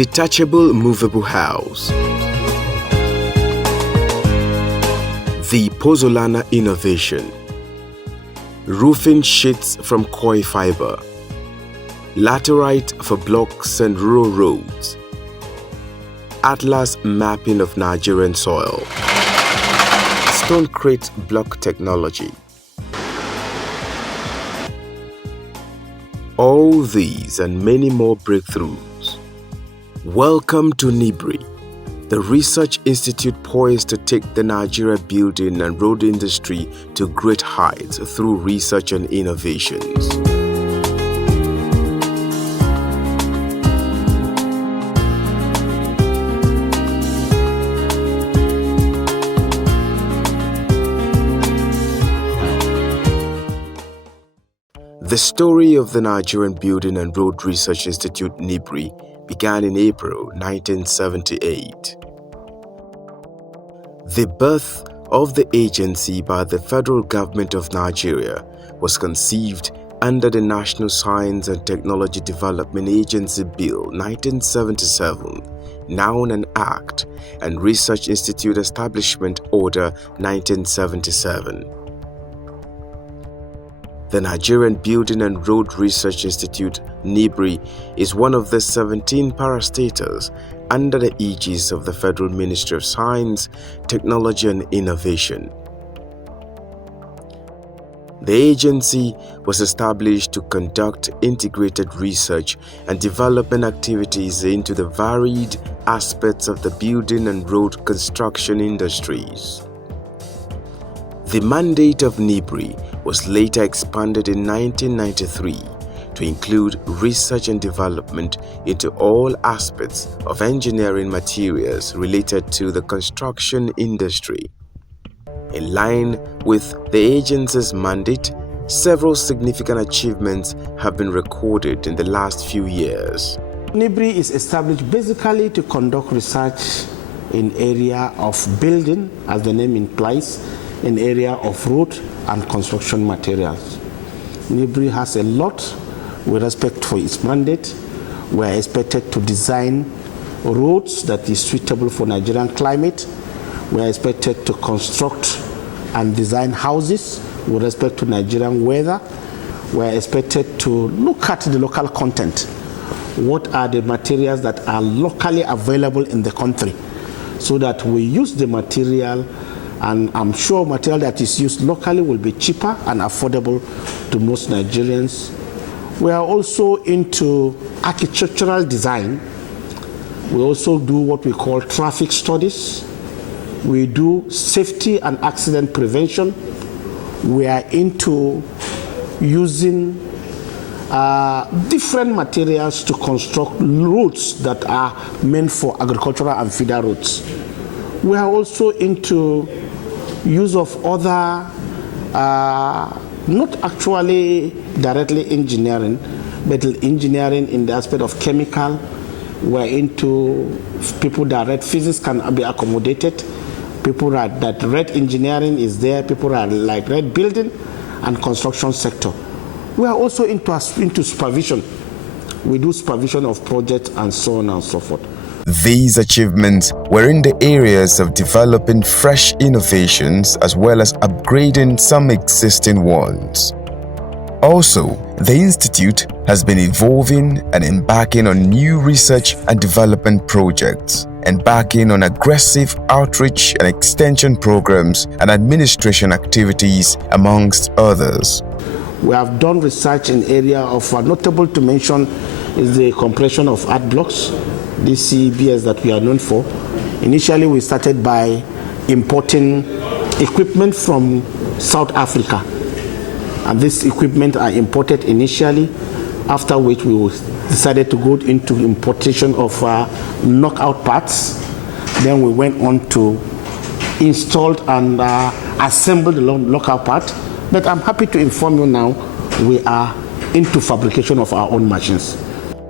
Detachable movable house. The Pozzolana innovation. Roofing sheets from coir fiber. Laterite for blocks and rural roads. Atlas mapping of Nigerian soil. Stonecrate block technology. All these and many more breakthroughs. Welcome to Nbrri, the research institute poised to take the Nigeria building and road industry to great heights through research and innovations. The story of the Nigerian Building and Road Research Institute Nbrri began in April 1978. The birth of the agency by the federal government of Nigeria was conceived under the National Science and Technology Development Agency Bill 1977, now an Act, and Research Institute Establishment Order 1977. The Nigerian Building and Road Research Institute, Nbrri, is one of the 17 parastatals under the aegis of the Federal Ministry of Science, Technology and Innovation. The agency was established to conduct integrated research and development activities into the varied aspects of the building and road construction industries. The mandate of Nbrri was later expanded in 1993 to include research and development into all aspects of engineering materials related to the construction industry. In line with the agency's mandate, several significant achievements have been recorded in the last few years. Nbrri is established basically to conduct research in area of building, as the name implies, in area of road and construction materials. Nbrri has a lot with respect for its mandate. We are expected to design roads that is suitable for Nigerian climate. We are expected to construct and design houses with respect to Nigerian weather. We are expected to look at the local content. What are the materials that are locally available in the country, so that we use the material, and I'm sure material that is used locally will be cheaper and affordable to most Nigerians. We are also into architectural design. We also do what we call traffic studies. We do safety and accident prevention. We are into using different materials to construct roads that are meant for agricultural and feeder roads. We are also into use of other, not actually directly engineering, but engineering in the aspect of chemical. We're into people that read physics can be accommodated. People that read engineering is there. People that like read building and construction sector. We are also into supervision. We do supervision of projects and so on and so forth. These achievements were in the areas of developing fresh innovations as well as upgrading some existing ones. Also, the Institute has been evolving and embarking on new research and development projects, embarking on aggressive outreach and extension programs and administration activities, amongst others. We have done research in area of notable to mention is the compression of art blocks, these CBS that we are known for. Initially, we started by importing equipment from South Africa. And this equipment are imported initially, after which we decided to go into importation of knockout parts. Then we went on to install and assemble the knockout part. But I'm happy to inform you now, we are into fabrication of our own machines.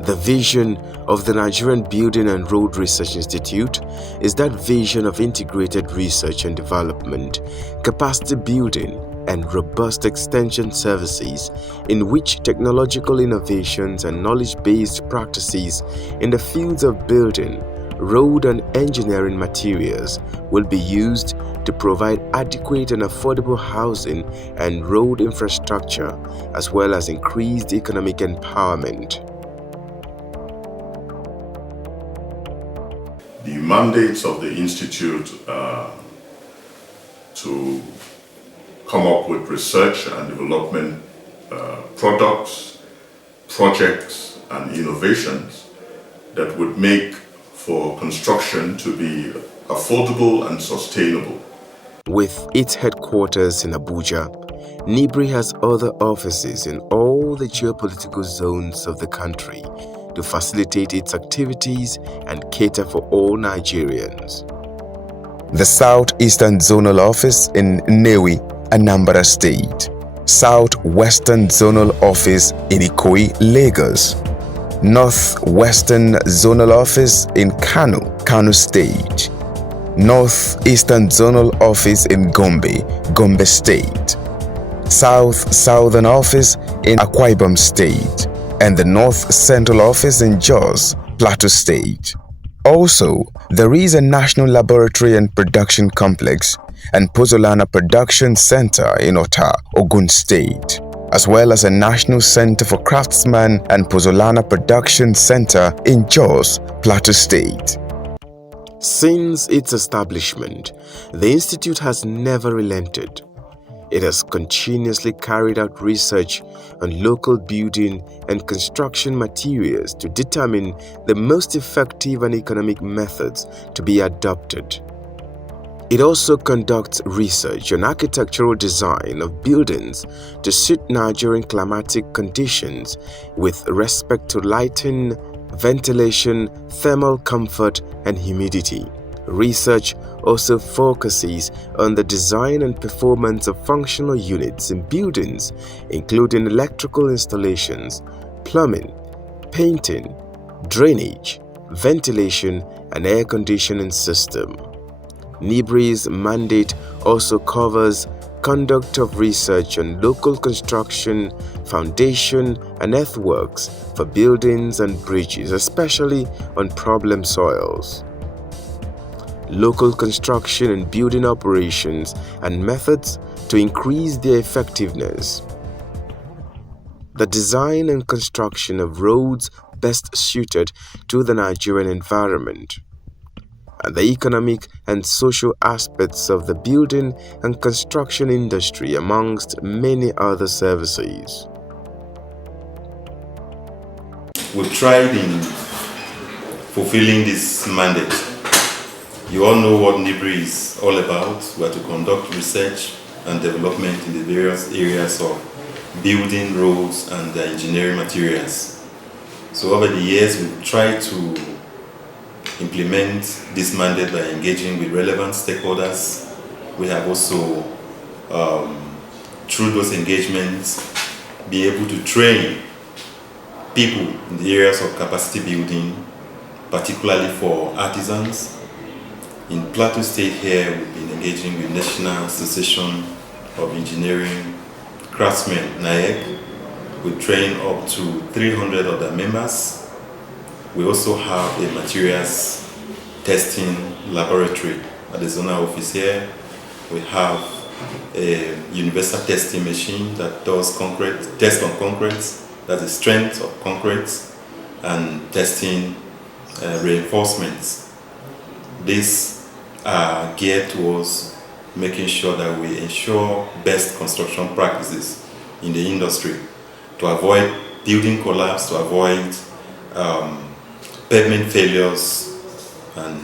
The vision of the Nigerian Building and Road Research Institute is that vision of integrated research and development, capacity building, and robust extension services in which technological innovations and knowledge-based practices in the fields of building, road and engineering materials will be used to provide adequate and affordable housing and road infrastructure, as well as increased economic empowerment. The mandates of the Institute to come up with research and development products, projects, and innovations that would make for construction to be affordable and sustainable. With its headquarters in Abuja, Nbrri has other offices in all the geopolitical zones of the country to facilitate its activities and cater for all Nigerians. The Southeastern Zonal Office in Nnewi, Anambra State. Southwestern Zonal Office in Ikoyi, Lagos. Northwestern Zonal Office in Kano, Kano State. Northeastern Zonal Office in Gombe, Gombe State. Southern Office in Akwa Ibom State. And the North Central Office in Jos, Plateau State. Also, there is a National Laboratory and Production Complex and Pozzolana Production Center in Ota, Ogun State, as well as a National Center for Craftsman and Pozzolana Production Center in Jos, Plateau State. Since its establishment, the Institute has never relented. It has continuously carried out research on local building and construction materials to determine the most effective and economic methods to be adopted. It also conducts research on architectural design of buildings to suit Nigerian climatic conditions with respect to lighting, ventilation, thermal comfort, and humidity. Research also focuses on the design and performance of functional units in buildings, including electrical installations, plumbing, painting, drainage, ventilation, and air conditioning system. Nbrri's mandate also covers conduct of research on local construction, foundation, and earthworks for buildings and bridges, especially on problem soils. Local construction and building operations and methods to increase their effectiveness. The design and construction of roads best suited to the Nigerian environment. And the economic and social aspects of the building and construction industry, amongst many other services. We've tried in fulfilling this mandate. You all know what Nbrri is all about. We are to conduct research and development in the various areas of building, roads, and engineering materials. So over the years, we've tried to implement this mandate by engaging with relevant stakeholders. We have also, through those engagements, be able to train people in the areas of capacity building, particularly for artisans. In Plateau State here, we've been engaging with National Association of Engineering Craftsmen, NAEC. We train up to 300 other members. We also have a materials testing laboratory at the zonal office here. We have a universal testing machine that does test on concrete, that's the strength of concrete, and testing reinforcements. These are geared towards making sure that we ensure best construction practices in the industry to avoid building collapse, to avoid pavement failures, and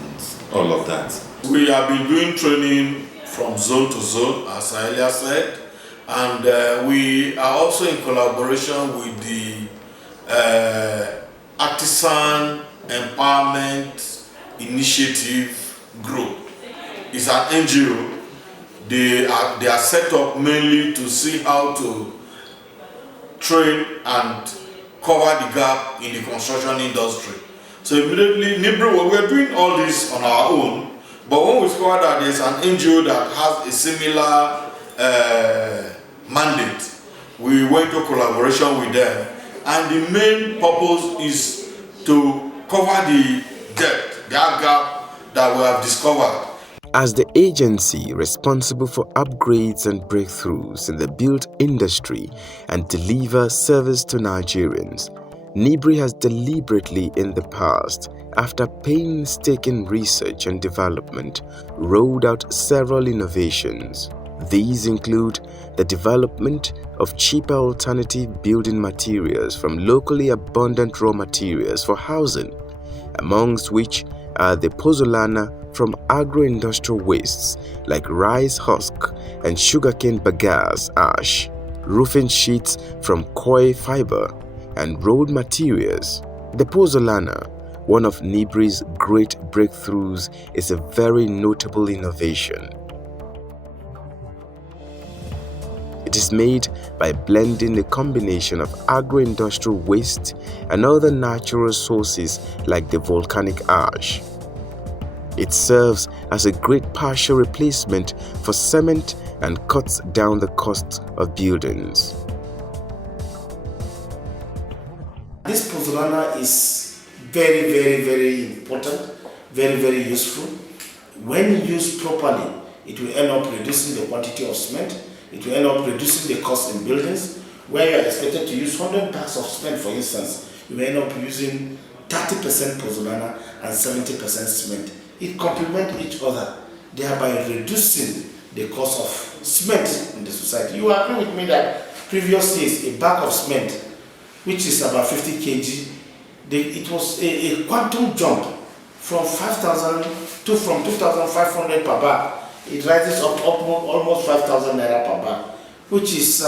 all of that. We have been doing training from zone to zone, as I earlier said, and we are also in collaboration with the Artisan Empowerment Initiative Group. It's an NGO. They are set up mainly to see how to train and cover the gap in the construction industry. So immediately, Nbrri, we're doing all this on our own, but when we discovered that there's an NGO that has a similar went to collaboration with them, and the main purpose is to cover the depth, the gap that we have discovered. As the agency responsible for upgrades and breakthroughs in the built industry and deliver service to Nigerians, Nbrri has deliberately in the past, after painstaking research and development, rolled out several innovations. These include the development of cheaper alternative building materials from locally abundant raw materials for housing, amongst which are the pozzolana from agro-industrial wastes like rice husk and sugarcane bagasse ash, roofing sheets from coir fiber, and road materials. The pozzolana, one of Nbrri's great breakthroughs, is a very notable innovation. It is made by blending a combination of agro-industrial waste and other natural sources like the volcanic ash. It serves as a great partial replacement for cement and cuts down the cost of buildings. This pozzolana is very, very, very important, very, very useful. When used properly, it will end up reducing the quantity of cement. It will end up reducing the cost in buildings. Where you are expected to use 100 bags of cement, for instance, you will end up using 30% pozzolana and 70% cement. It complements each other, thereby reducing the cost of cement in the society. You agree with me that previous years, a bag of cement, which is about 50 kg, it was a quantum jump from 5,000 to from 2,500 per bag. It rises up almost 5,000 naira per bag, which is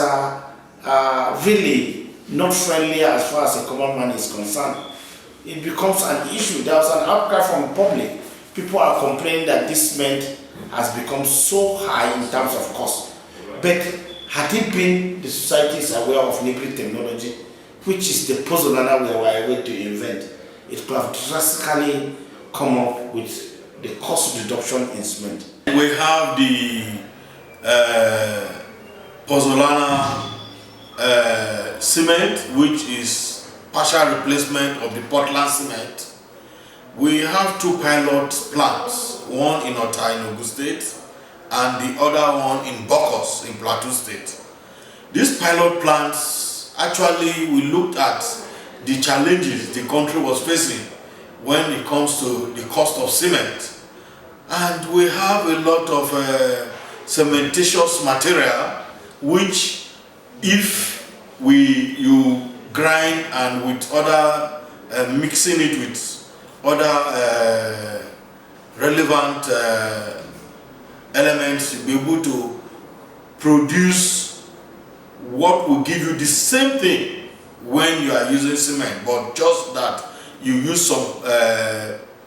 really not friendly as far as a common man is concerned. It becomes an issue. There was an outcry from the public. People are complaining that this cement has become so high in terms of cost. But had it been the society is aware of Nbrri technology, which is the pozzolana we were able to invent, it could have drastically come up with the cost reduction in cement. We have the pozzolana cement, which is partial replacement of the Portland cement. We have two pilot plants, one in Ota in Ogun State and the other one in Bokos in Plateau State. These pilot plants, actually we looked at the challenges the country was facing when it comes to the cost of cement. And we have a lot of cementitious material, which if you grind and with other, mixing it with other relevant elements, you'll be able to produce what will give you the same thing when you are using cement, but just that you use some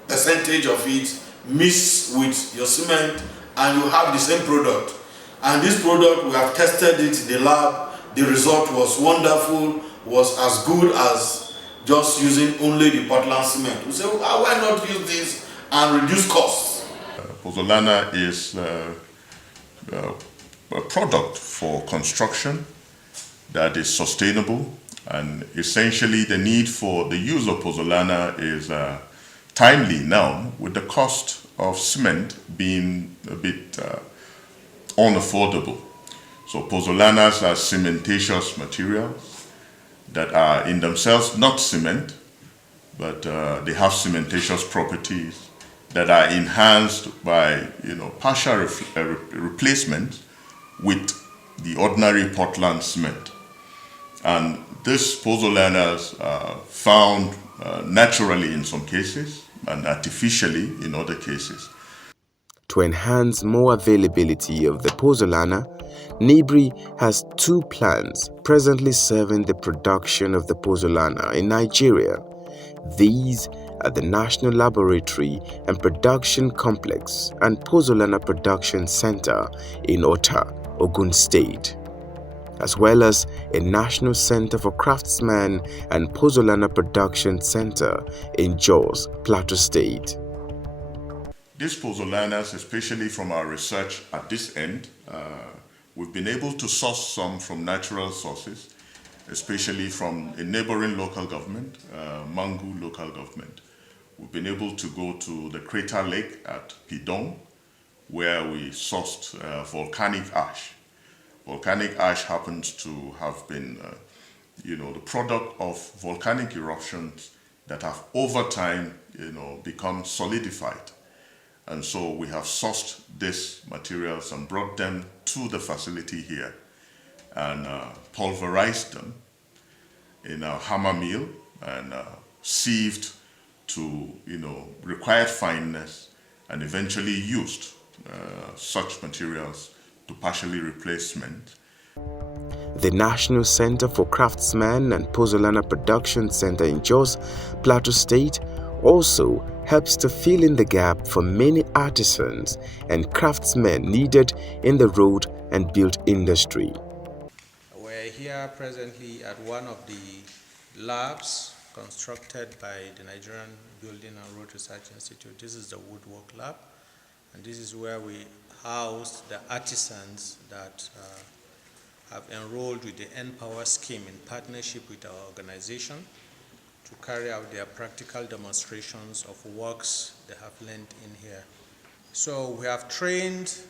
percentage of it mix with your cement and you have the same product. And this product, we have tested it in the lab. The result was wonderful, was as good as just using only the Portland cement. We say, well, why not use this and reduce costs? Pozzolana is a product for construction that is sustainable, and essentially the need for the use of pozzolana is timely now, with the cost of cement being a bit unaffordable. So pozzolanas are cementitious materials that are in themselves not cement, but they have cementitious properties that are enhanced by partial replacement with the ordinary Portland cement. And these pozzolanas are found naturally in some cases and artificially in other cases. To enhance more availability of the pozzolana, Nbrri has two plants presently serving the production of the pozzolana in Nigeria. These are the National Laboratory and Production Complex and Pozzolana Production Center in Ota, Ogun State, as well as a National Center for Craftsmen and Pozzolana Production Center in Jos, Plateau State. These pozzolanas, especially from our research at this end, we've been able to source some from natural sources, especially from a neighboring local government, Mangu local government. We've been able to go to the crater lake at Pidong, where we sourced volcanic ash. Volcanic ash happens to have been, the product of volcanic eruptions that have over time, become solidified. And so we have sourced these materials and brought them to the facility here and pulverized them in a hammer mill and sieved to, required fineness, and eventually used such materials to partially replace cement. The National Center for Craftsmen and Pozzolana Production Center in Jos, Plateau State, also helps to fill in the gap for many artisans and craftsmen needed in the road and built industry. We're here presently at one of the labs constructed by the Nigerian Building and Road Research Institute. This is the Woodwork Lab, and this is where we house the artisans that have enrolled with the Npower scheme in partnership with our organization to carry out their practical demonstrations of works they have learned in here. So we have trained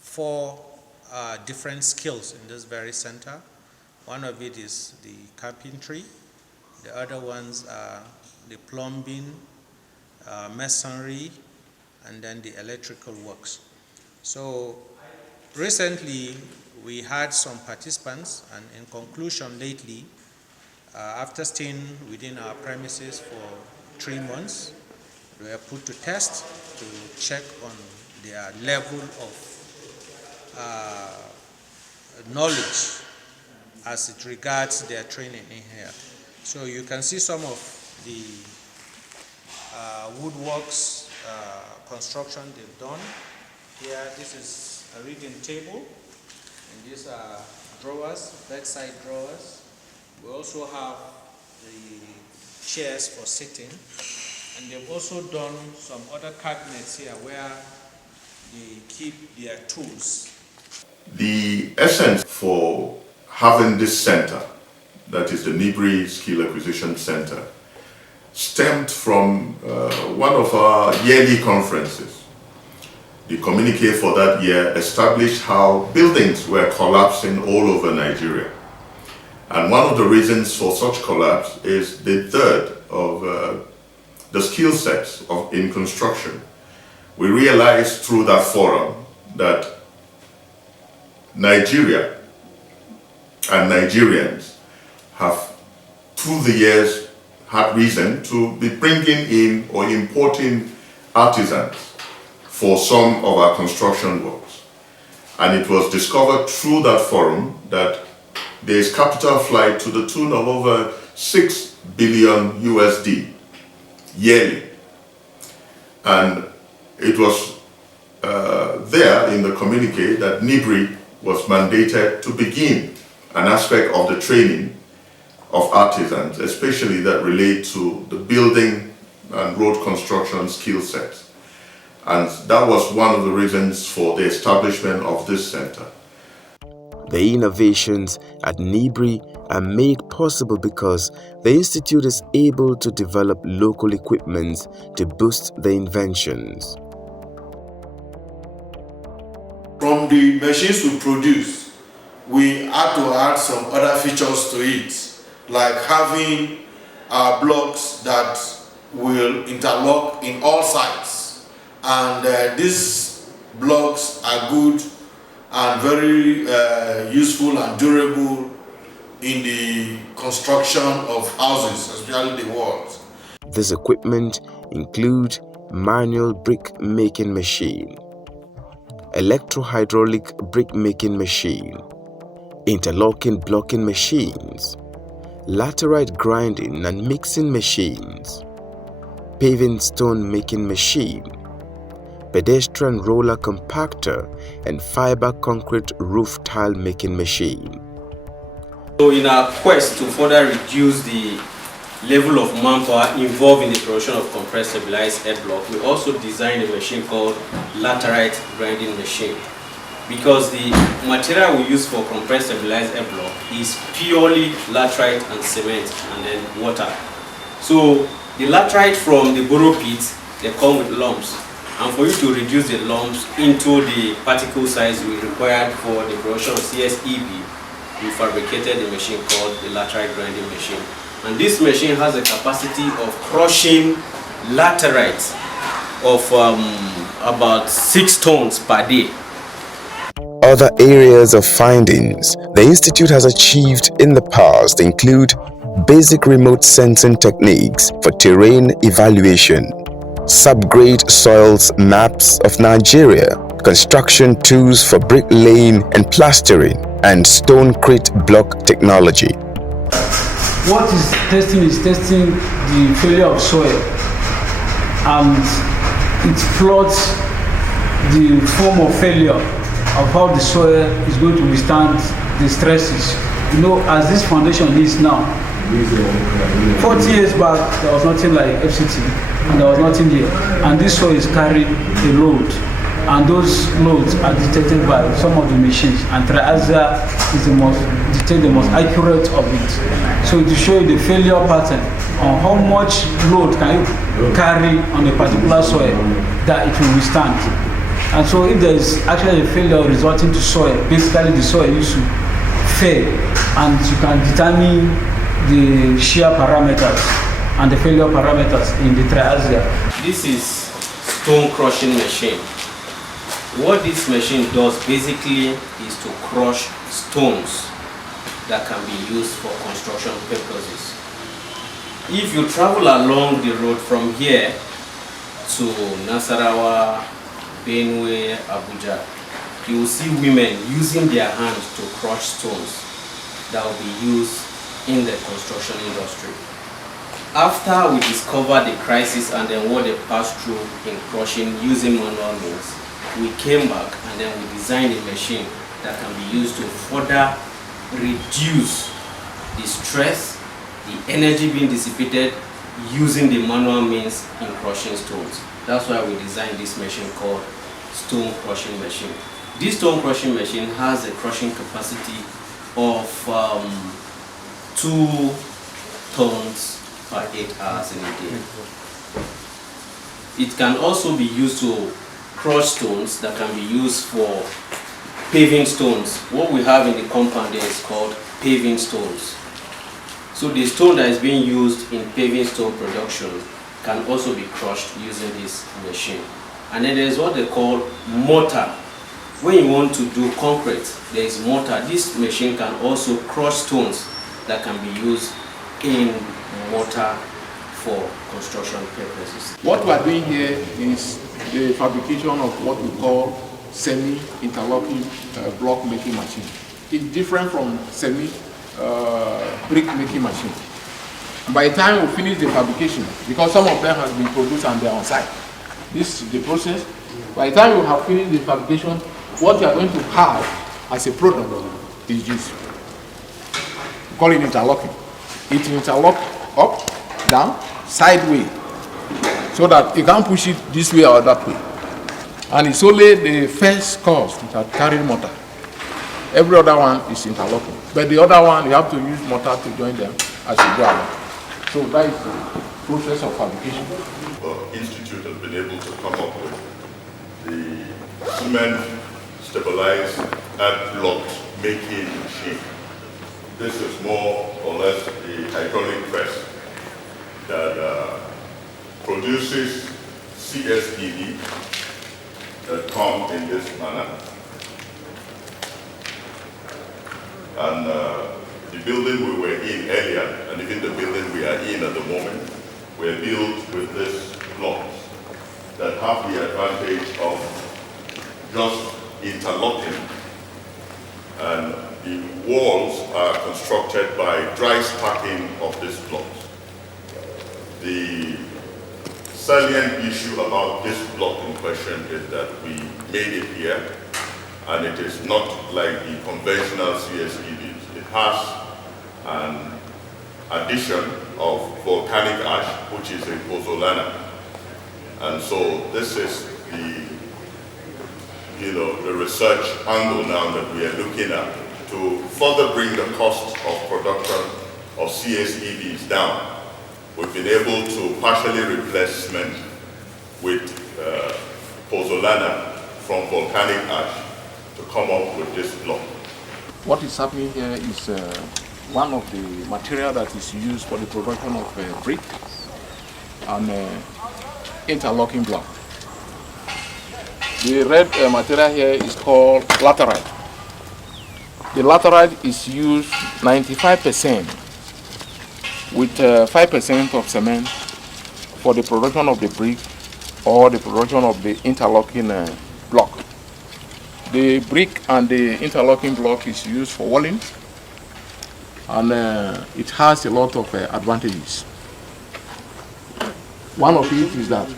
4 different skills in this very center. One of it is the carpentry. The other ones are the plumbing, masonry, and then the electrical works. So recently we had some participants, and in conclusion lately, after staying within our premises for 3 months, they were put to test to check on their level of knowledge as it regards their training in here. So you can see some of the woodworks construction they've done. Here, this is a reading table, and these are drawers, bedside drawers. We also have the chairs for sitting, and they've also done some other cabinets here where they keep their tools. The essence for having this center, that is the Nbrri Skill Acquisition Center, stemmed from one of our yearly conferences. The communique for that year established how buildings were collapsing all over Nigeria. And one of the reasons for such collapse is the dearth of the skill sets in construction. We realized through that forum that Nigeria and Nigerians have, through the years, had reason to be bringing in or importing artisans for some of our construction works. And it was discovered through that forum that there is capital flight to the tune of over 6 billion USD yearly. And it was there in the communique that Nbrri was mandated to begin an aspect of the training of artisans, especially that relate to the building and road construction skill sets. And that was one of the reasons for the establishment of this center. The innovations at Nbrri are made possible because the institute is able to develop local equipment to boost the inventions. From the machines we produce, we had to add some other features to it, like having blocks that will interlock in all sides. And these blocks are good and very useful and durable in the construction of houses, especially the walls. This equipment include manual brick making machine, electro-hydraulic brick making machine, interlocking blocking machines, laterite grinding and mixing machines, paving stone making machine, pedestrian roller compactor, and fiber concrete roof tile making machine. So in our quest to further reduce the level of manpower involved in the production of compressed stabilized air block, we also designed a machine called laterite grinding machine. because the material we use for compressed stabilized air block is purely laterite and cement and then water. So the laterite from the borrow pit, they come with lumps, and for you to reduce the lumps into the particle size we required for the production of CSEB, we fabricated a machine called the laterite grinding machine. And this machine has a capacity of crushing laterite of about 6 tons per day. Other areas of findings the Institute has achieved in the past include basic remote sensing techniques for terrain evaluation, subgrade soils maps of Nigeria, construction tools for bricklaying and plastering, and stone-crate block technology. What is testing the failure of soil, and it plots the form of failure of how the soil is going to withstand the stresses. You know, as this foundation is now, 40 years back there was nothing like FCT and there was nothing here, and this soil is carrying a load, and those loads are detected by some of the machines, and Triasia is the most accurate of it. So to show you the failure pattern on how much load can you carry on a particular soil that it will withstand. And so if there is actually a failure resulting to soil, basically the soil used to fail, and you can determine the shear parameters and the failure parameters in the Triasia. This is stone crushing machine. What this machine does basically is to crush stones that can be used for construction purposes. If you travel along the road from here to Nasarawa, Benue, Abuja, you will see women using their hands to crush stones that will be used in the construction industry. After we discovered the crisis and then what they passed through in crushing using manual means, we came back and then we designed a machine that can be used to further reduce the stress, the energy being dissipated using the manual means in crushing stones. That's why we designed this machine called stone crushing machine. This stone crushing machine has a crushing capacity of 2 tons per 8 hours in a day. It can also be used to crush stones that can be used for paving stones. What we have in the compound there is called paving stones. So the stone that is being used in paving stone production can also be crushed using this machine. And then there's what they call mortar. When you want to do concrete, there is mortar. This machine can also crush stones that can be used in mortar for construction purposes. What we are doing here is the fabrication of what we call semi-interlocking block making machine. It's different from brick making machine. By the time we finish the fabrication, because some of them has been produced and they are on site, this is the process. By the time we have finished the fabrication, what you are going to have as a product is this. We call it interlocking. It interlock up, down, sideways, so that you can't push it this way or that way. And it's only the first course that carry mortar. Every other one is interlocking. But the other one, you have to use mortar to join them as you go along. So that is the process of fabrication. The Institute has been able to come up with the cement stabilized earth block making machine. This is more or less a hydraulic press that produces CSEB that come in this manner. And the building we were in earlier, and even the building we are in at the moment, were built with this blocks that have the advantage of just interlocking, and the walls are constructed by dry stacking of these blocks. The salient issue about this block in question is that we made it here, and it is not like the conventional CSEBs. It has an addition of volcanic ash, which is a pozzolana. And so this is the the research angle now that we are looking at to further bring the cost of production of CSEVs down. We've been able to partially replace cement with pozzolana from volcanic ash to come up with this block. What is happening here is one of the material that is used for the production of brick and interlocking block. The red material here is called laterite. The laterite is used 95% with 5% of cement for the production of the brick or the production of the interlocking block. The brick and the interlocking block is used for walling, and it has a lot of advantages. One of it is that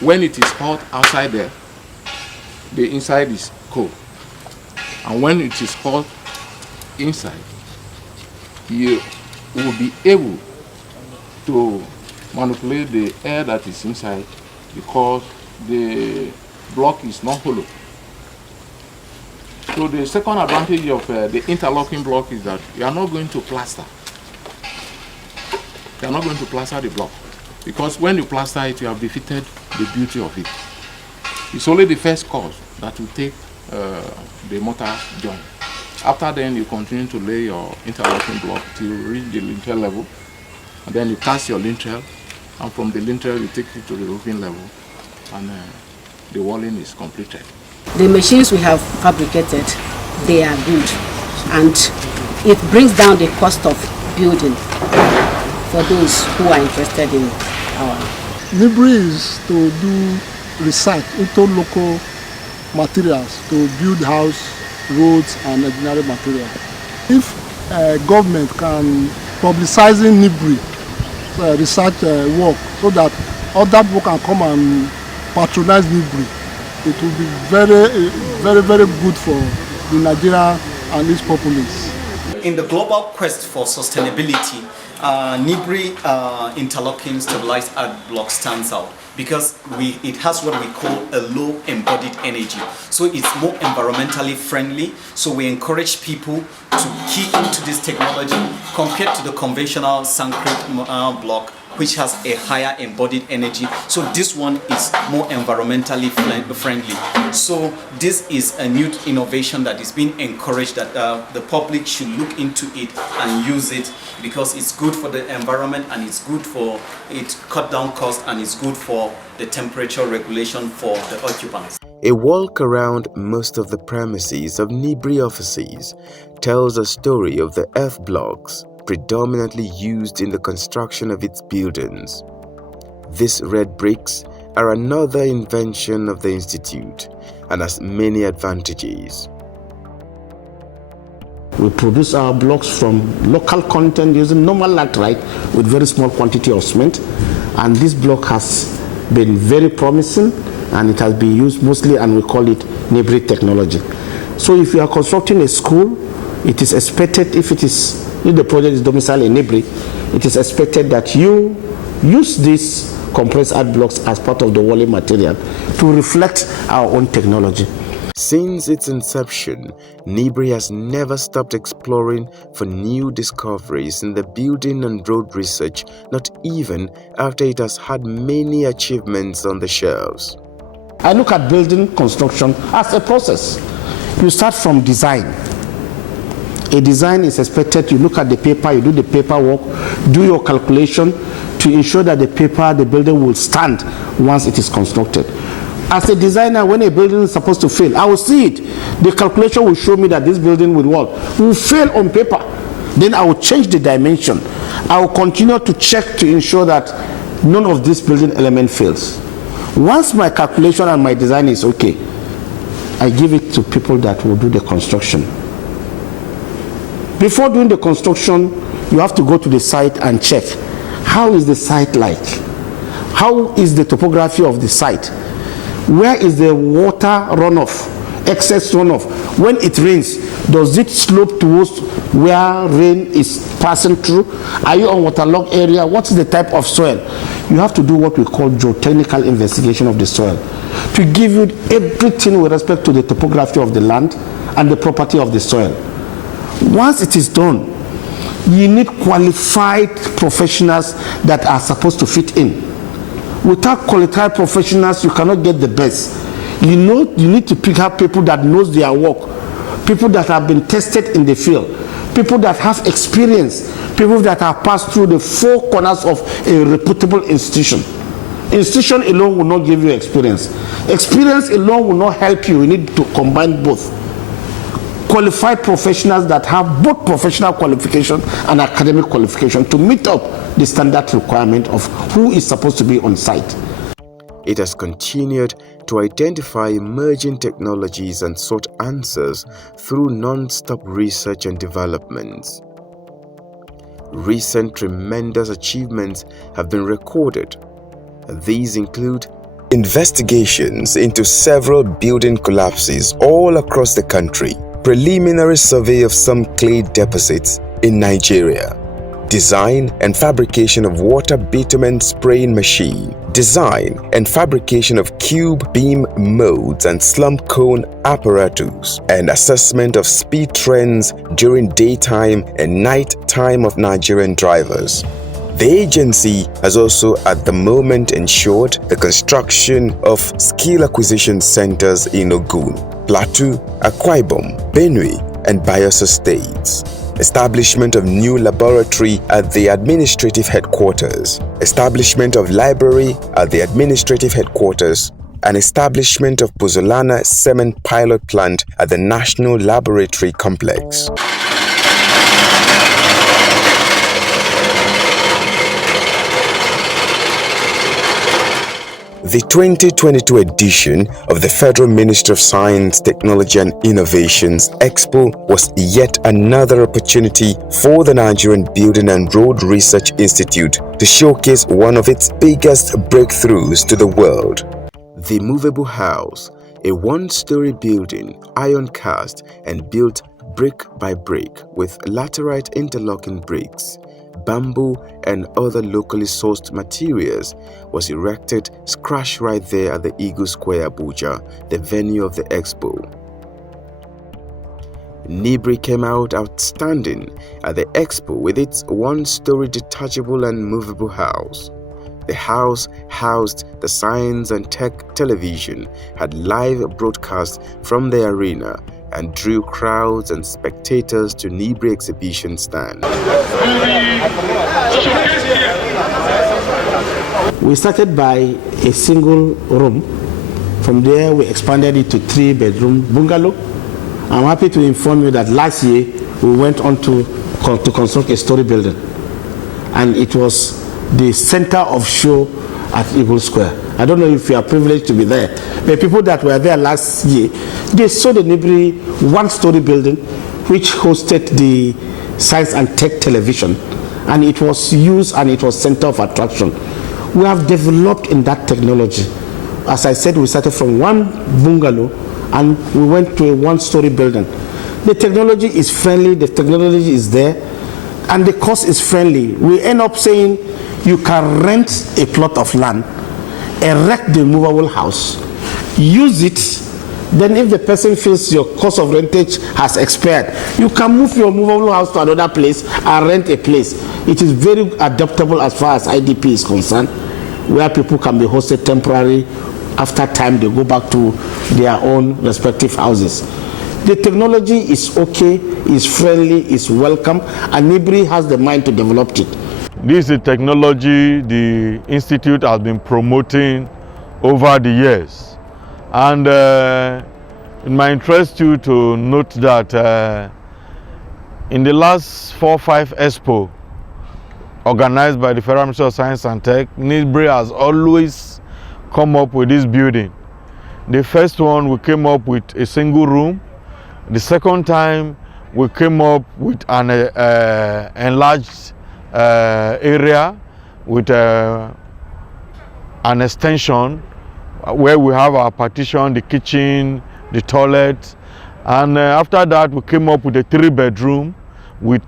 when it is hot outside there, the inside is cold. And when it is hot inside, you will be able to manipulate the air that is inside because the block is not hollow. So the second advantage of the interlocking block is that you are not going to plaster. You are not going to plaster the block because when you plaster it, you have defeated the beauty of it. It's only the first course that will take the mortar joint. After then, you continue to lay your interlocking block till you reach the lintel level, and then you cast your lintel, and from the lintel you take it to the roofing level, and the walling is completed. The machines we have fabricated, they are good, and it brings down the cost of building for those who are interested in our. Nbrri is to do research into local materials to build house, roads and ordinary materials. If government can publicizing Nbrri research work so that other people can come and patronize Nbrri, it will be very good for the Nigeria and its populace. In the global quest for sustainability, Nbrri interlocking stabilized art block stands out because it has what we call a low embodied energy. So it's more environmentally friendly. So we encourage people to key into this technology compared to the conventional concrete block, which has a higher embodied energy. So this one is more environmentally friendly. So this is a new innovation that is being encouraged that the public should look into it and use it because it's good for the environment and it's good for it cut down cost and it's good for the temperature regulation for the occupants. A walk around most of the premises of Nbrri offices tells a story of the earth blocks predominantly used in the construction of its buildings. These red bricks are another invention of the Institute and has many advantages. We produce our blocks from local content using normal laterite with very small quantity of cement, and this block has been very promising and it has been used mostly, and we call it Nbrri technology. So if you are constructing a school, it is expected, if the project is domiciled in Nbrri, it is expected that you use these compressed art blocks as part of the walling material to reflect our own technology. Since its inception, Nbrri has never stopped exploring for new discoveries in the building and road research, not even after it has had many achievements on the shelves. I look at building construction as a process. You start from design. A design is expected, you look at the paper, you do the paperwork, do your calculation to ensure that the building will stand once it is constructed. As a designer, when a building is supposed to fail, I will see it. The calculation will show me that this building will fail on paper. Then I will change the dimension. I will continue to check to ensure that none of this building element fails. Once my calculation and my design is okay, I give it to people that will do the construction. Before doing the construction, you have to go to the site and check. How is the site like? How is the topography of the site? Where is the water runoff, excess runoff? When it rains, Does it slope towards where rain is passing through? Are you on waterlogged area? What is the type of soil? You have to do what we call geotechnical investigation of the soil to give you everything with respect to the topography of the land and the property of the soil. Once it is done, you need qualified professionals that are supposed to fit in. Without qualified professionals, you cannot get the best. You need to pick up people that knows their work, people that have been tested in the field, people that have experience, people that have passed through the four corners of a reputable institution. Institution alone will not give you experience. Experience alone will not help you. You need to combine both. Qualified professionals that have both professional qualification and academic qualification to meet up the standard requirement of who is supposed to be on site. It has continued to identify emerging technologies and sought answers through non-stop research and developments. Recent tremendous achievements have been recorded. These include investigations into several building collapses all across the country, preliminary survey of some clay deposits in Nigeria, design and fabrication of water bitumen spraying machine, design and fabrication of cube beam molds and slump cone apparatus, and assessment of speed trends during daytime and night time of Nigerian drivers. The agency has also at the moment ensured the construction of skill acquisition centers in Ogun, Plateau, Akwa Ibom, Benue, and Bayelsa states. Establishment of new laboratory at the administrative headquarters, establishment of library at the administrative headquarters, and establishment of Pozolana cement pilot plant at the National Laboratory Complex. The 2022 edition of the Federal Ministry of Science, Technology and Innovations Expo was yet another opportunity for the Nigerian Building and Road Research Institute to showcase one of its biggest breakthroughs to the world. The movable house, a one-story building, iron cast and built brick by brick with laterite interlocking bricks, bamboo and other locally sourced materials, was erected scratch right there at the Eagle Square, Abuja, the venue of the expo. Nbrri came out outstanding at the expo with its one-story detachable and movable house. The house housed the Science and Tech Television, had live broadcast from the arena, and drew crowds and spectators to Nbrri exhibition stand. We started by a single room. From there, we expanded it to 3-bedroom bungalow. I'm happy to inform you that last year we went on to construct a story building, and it was the center of show at Eagle Square. I don't know if you are privileged to be there. The people that were there last year, they saw the Nbrri one-story building which hosted the Science and Tech Television, and it was used and it was center of attraction. We have developed in that technology. As I said, we started from one bungalow and we went to a one-story building. The technology is friendly, the technology is there, and the cost is friendly. We end up saying you can rent a plot of land, erect the movable house, use it, then if the person feels your cost of rentage has expired, you can move your movable house to another place and rent a place. It is very adaptable as far as IDP is concerned, where people can be hosted temporarily. After time, they go back to their own respective houses. The technology is okay, is friendly, is welcome, and Nbrri has the mind to develop it. This is a technology the Institute has been promoting over the years. And it might interest you to note that in the last 4 or 5 Expo organized by the Federal Ministry of Science and Tech, Nbrri has always come up with this building. The first one we came up with a single room. The second time we came up with an enlarged area with an extension where we have our partition, the kitchen, the toilet, And after that, we came up with a 3-bedroom with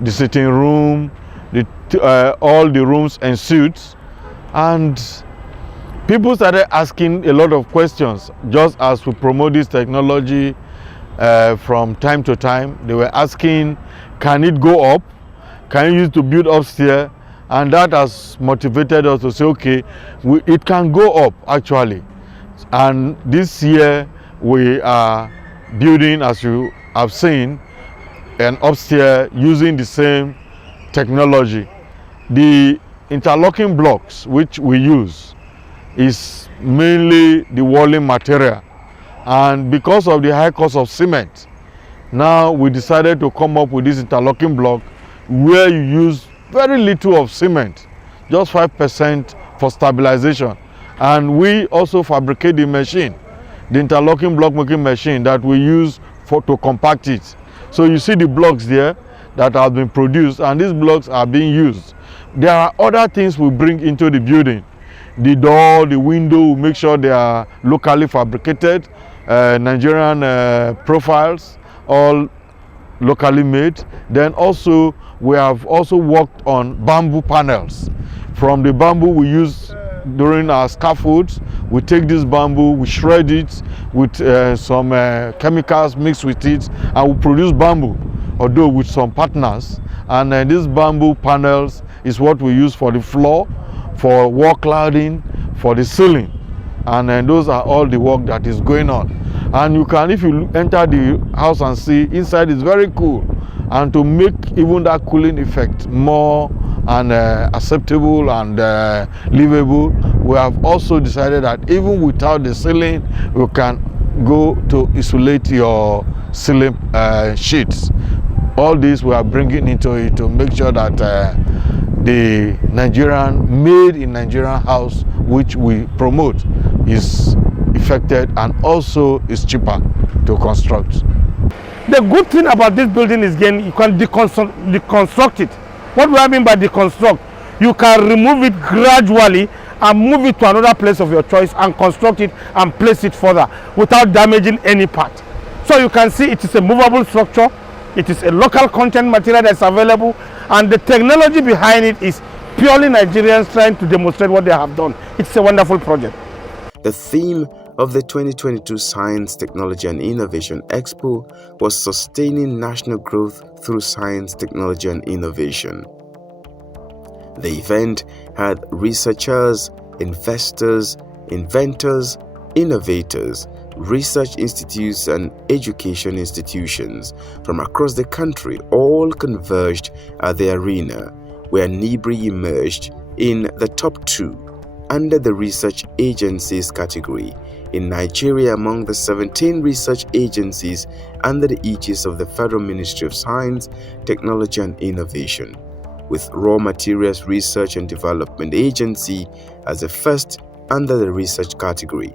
the sitting room, all the rooms and suites. And people started asking a lot of questions just as we promote this technology from time to time. They were asking, can it go up? Can you use it to build upstairs? And that has motivated us to say, okay, it can go up actually. And this year we are building, as you have seen, an upstairs using the same technology. The interlocking blocks which we use is mainly the walling material, and because of the high cost of cement, now we decided to come up with this interlocking block where you use very little of cement, just 5% for stabilization. And we also fabricate the machine, the interlocking block making machine that we use to compact it. So you see the blocks there that have been produced, and these blocks are being used. There are other things we bring into the building. The door, the window, we make sure they are locally fabricated, Nigerian profiles, all locally made. Then also we have also worked on bamboo panels. From the bamboo we use during our scaffolds, we take this bamboo, we shred it with some chemicals mixed with it, and we produce bamboo, although with some partners. And these bamboo panels is what we use for the floor, for wall cladding, for the ceiling. And those are all the work that is going on. And you can, if you enter the house and see, inside is very cool. And to make even that cooling effect more and acceptable and livable, we have also decided that even without the ceiling, you can go to insulate your ceiling sheets. All this we are bringing into it to make sure that the made in Nigerian house, which we promote, is effected and also is cheaper to construct. The good thing about this building is, again, you can deconstruct it. What do I mean by deconstruct? You can remove it gradually and move it to another place of your choice and construct it and place it further without damaging any part. So you can see it is a movable structure. It is a local content material that's available, and the technology behind it is purely Nigerians trying to demonstrate what they have done. It's a wonderful project. The theme of the 2022 Science, Technology and Innovation Expo was Sustaining National Growth Through Science, Technology and Innovation. The event had researchers, investors, inventors, innovators, research institutes and education institutions from across the country all converged at the arena, where Nbrri emerged in the top 2 under the research agencies category in Nigeria among the 17 research agencies under the aegis of the Federal Ministry of Science, Technology and Innovation, with Raw Materials Research and Development Agency as the first under the research category.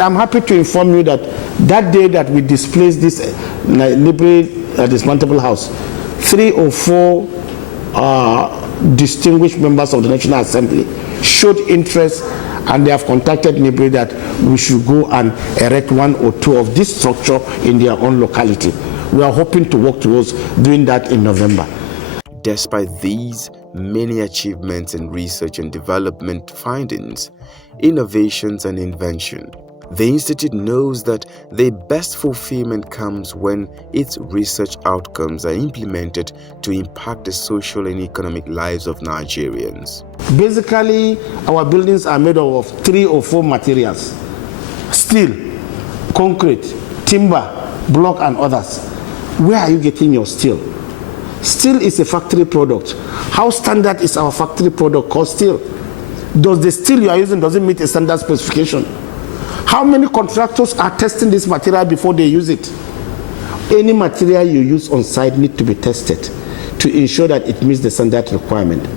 I'm happy to inform you that that day that we displaced this Nbrri dismantleable house, 3 or 4 distinguished members of the National Assembly showed interest, and they have contacted Nbrri that we should go and erect 1 or 2 of this structure in their own locality. We are hoping to work towards doing that in November. Despite these many achievements in research and development findings, innovations and invention, the Institute knows that the best fulfillment comes when its research outcomes are implemented to impact the social and economic lives of Nigerians. Basically, our buildings are made of 3 or 4 materials: steel, concrete, timber, block and others. Where are you getting your steel? Steel is a factory product. How standard is our factory product called steel? Does the steel you are using, does it meet a standard specification? How many contractors are testing this material before they use it? Any material you use on site needs to be tested to ensure that it meets the standard requirement.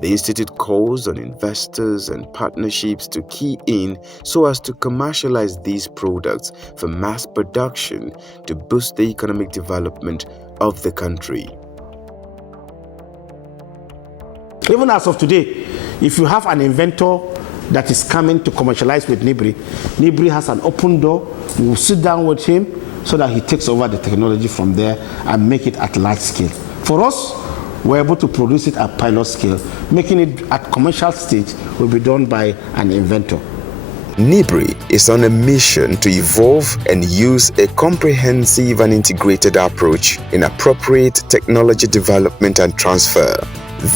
The Institute calls on investors and partnerships to key in so as to commercialize these products for mass production to boost the economic development of the country. Even as of today, if you have an inventor that is coming to commercialize with Nbrri, Nbrri has an open door. We will sit down with him so that he takes over the technology from there and make it at large scale. For us, we're able to produce it at pilot scale. Making it at commercial stage will be done by an inventor. Nbrri is on a mission to evolve and use a comprehensive and integrated approach in appropriate technology development and transfer.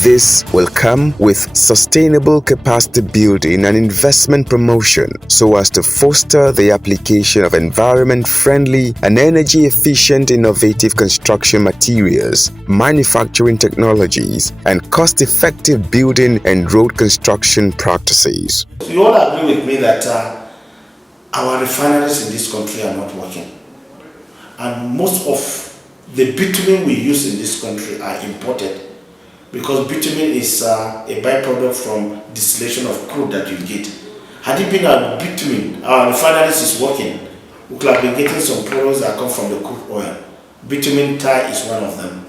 This will come with sustainable capacity building and investment promotion so as to foster the application of environment-friendly and energy-efficient innovative construction materials, manufacturing technologies, and cost-effective building and road construction practices. You all agree with me that our refineries in this country are not working. And most of the bitumen we use in this country are imported, because bitumen is a byproduct from distillation of crude that you get. Had it been our bitumen, our refineries is working, we could have been getting some products that come from the crude oil. Bitumen tar is one of them.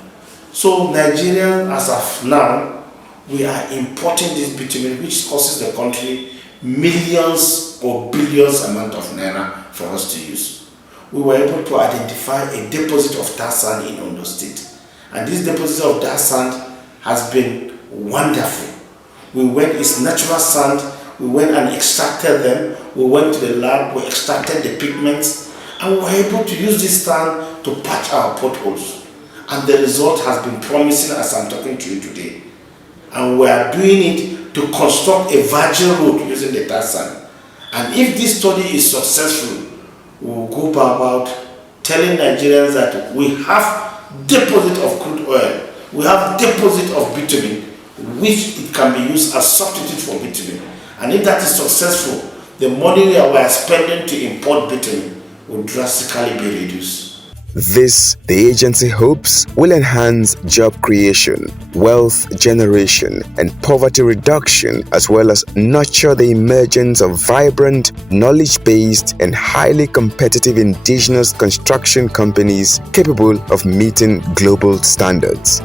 So Nigeria, as of now, we are importing this bitumen, which costs the country millions or billions amount of naira for us to use. We were able to identify a deposit of tar sand in Ondo State. And this deposit of tar sand has been wonderful. We went, it's natural sand, we went and extracted them, we went to the lab, we extracted the pigments, and we were able to use this sand to patch our potholes. And the result has been promising as I'm talking to you today. And we are doing it to construct a virgin road using the tar sand. And if this study is successful, we will go about telling Nigerians that we have deposit of crude oil, we have deposit of bitumen, which it can be used as substitute for bitumen. And if that is successful, the money we are spending to import bitumen will drastically be reduced. This, the agency hopes, will enhance job creation, wealth generation, and poverty reduction, as well as nurture the emergence of vibrant, knowledge-based, and highly competitive indigenous construction companies capable of meeting global standards.